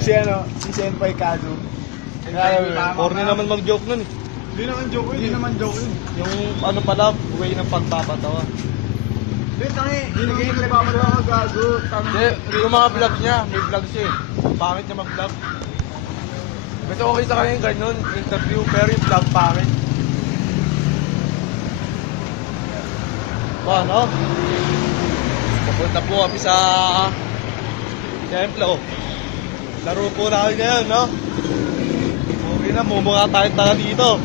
Si Senpai Kazu. Corny naman mag-joke nun eh. Hindi naman joke yun. Yung ano pala, way ng pagpapatawa. Hindi, tangi. Hindi nagpapatawa Gago. Hindi, yung mga vlog niya, may vlog siya eh. Pangit niya mag-vlog. Kasi okay sa kanya yung ganun, interview, pero yung vlog pangit. Ano? Pupunta po kami sa templo. Laro po namin ngayon, no? Okay na, mumukha tayong taga dito.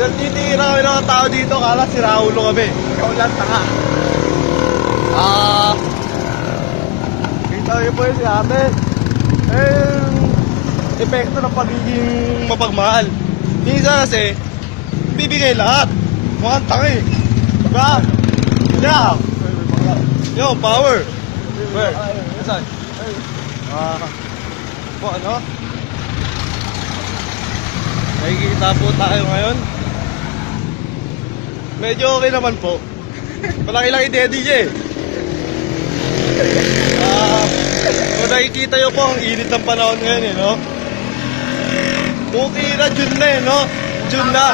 Yung titira kami ng tao dito, kala siraulo kami. Ikaw lang tanga. Kita niyo po yun si ate. Epekto ng pagiging mapagmahal. Minsan kasi, bibigay lahat. Mukhang tanga eh. Diba? Yeah. Yo, power. Where? Saan? Po ano? Nakikita po tayo ngayon. Medyo okay naman po. Malaki-laki daddy niya eh. Kung nakikita nyo po, ang init ng panahon ngayon eh, no? Okay na, June na eh, no? June na.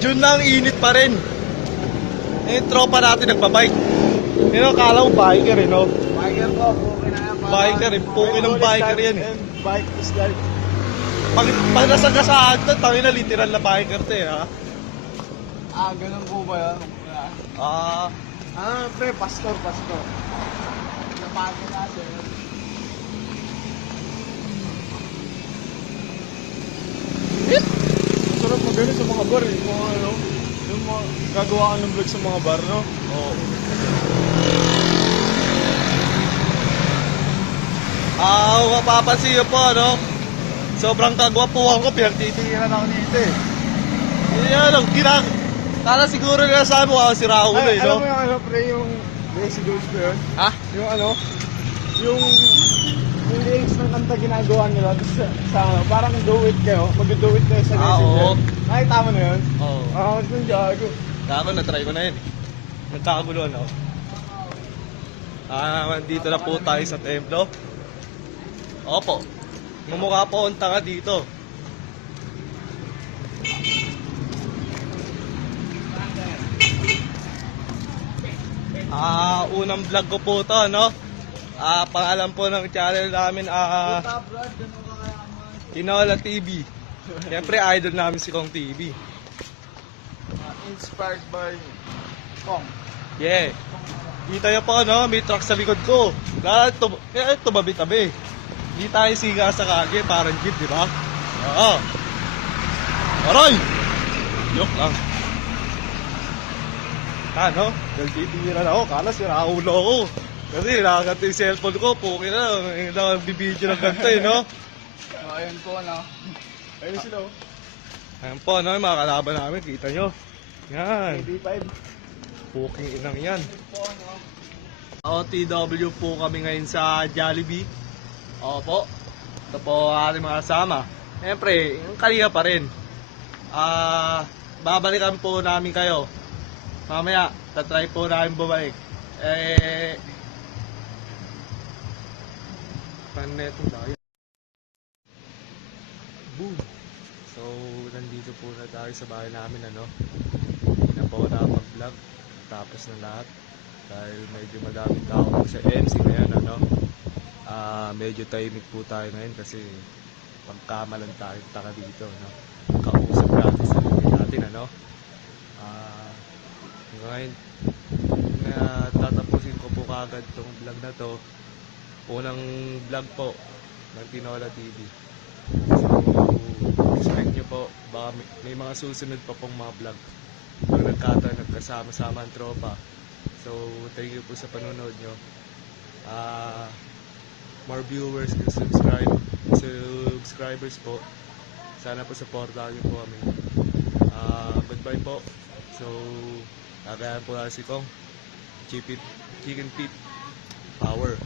June na, ang init pa rin. Yung tropa natin nagpabike. Yung kala mo biker eh, no? Biker ko, puki na yan. Biker eh, puki ng biker yan eh. Bike is life. Pag nasagasaan to, tayo na literal na biker to eh, ha? Ganun po ba yan? Pre, pastor. Napagod natin. Sarap magano sa mga bar eh. Mga ano, yung mga gagawa ka ng vlog sa mga bar, no? Oo. Mapapansin nyo po, no? Sobrang kagwapuhan ko, pinagtitigilan ako dito eh. Yan, kala siguro nila sabi mo, si Raul eh, Alam no? mo yung ano, pre, yung Lazy Dudes pa yun? Ha? Yung ano, yung lyrics ng kanta ginagawa nila sa parang do it kayo, mag-do it kayo sa messenger. Oo. Nakita mo na yun? Oo. Yung gago. Ako, na-try ko na yun. Nagkakaguluhan ako. Dito na po tayo sa templo. Opo. Mumukha po ang tanga dito. Unang vlog ko po to, no? Pangalan po ng channel namin, Tinola TV. Siyempre, idol namin si Kong TV. Inspired by Kong. Yeah. Kita nyo po, no? May truck sa likod ko. Lahat tumabi-tabi. Hindi tayo siga sa kage, parang jeep, di ba? Oo. Aray! Joke lang. Ano? Nagtitigilan ako, kala siraulo ako. Kasi nakakat yung cellphone ko, puki na. Hindi ako bibidyo ng ganito eh, no? So, ayun po, no? Ayun sila, oh. Ayan po, no? Yung mga kalaban namin, kita nyo. Yan. AD5. Puking inang yan. Ayun po, no? OTW po kami ngayon sa Jollibee. Opo. Ito po ating mga kasama. Siyempre, yung kaliga pa rin. Babalikan po namin kayo. Mamaya, tatry po namin bumalik. Panetong tayo. Boom! So, nandito po na tayo sa bahay namin, ano. Hindi na po nakapag-vlog. Tapos na lahat. Dahil medyo madaming tao po sa MC ngayon, ano. Medyo tahimik po tayo ngayon kasi pagkamalan tayo taka dito, no? Kausap natin sa natin, ano. Ngayon, tatapusin ko po kagad itong vlog na to. Unang vlog po ng Tinola TV. So, expect nyo po, baka may mga susunod pa pong mga vlog. Pag nagkasama-sama ang tropa. So, thank you po sa panonood nyo. More viewers and subscribers po. Sana po supportahan nyo po kami. Goodbye po. So, kagayan po si Kong. Chicken Pit Power.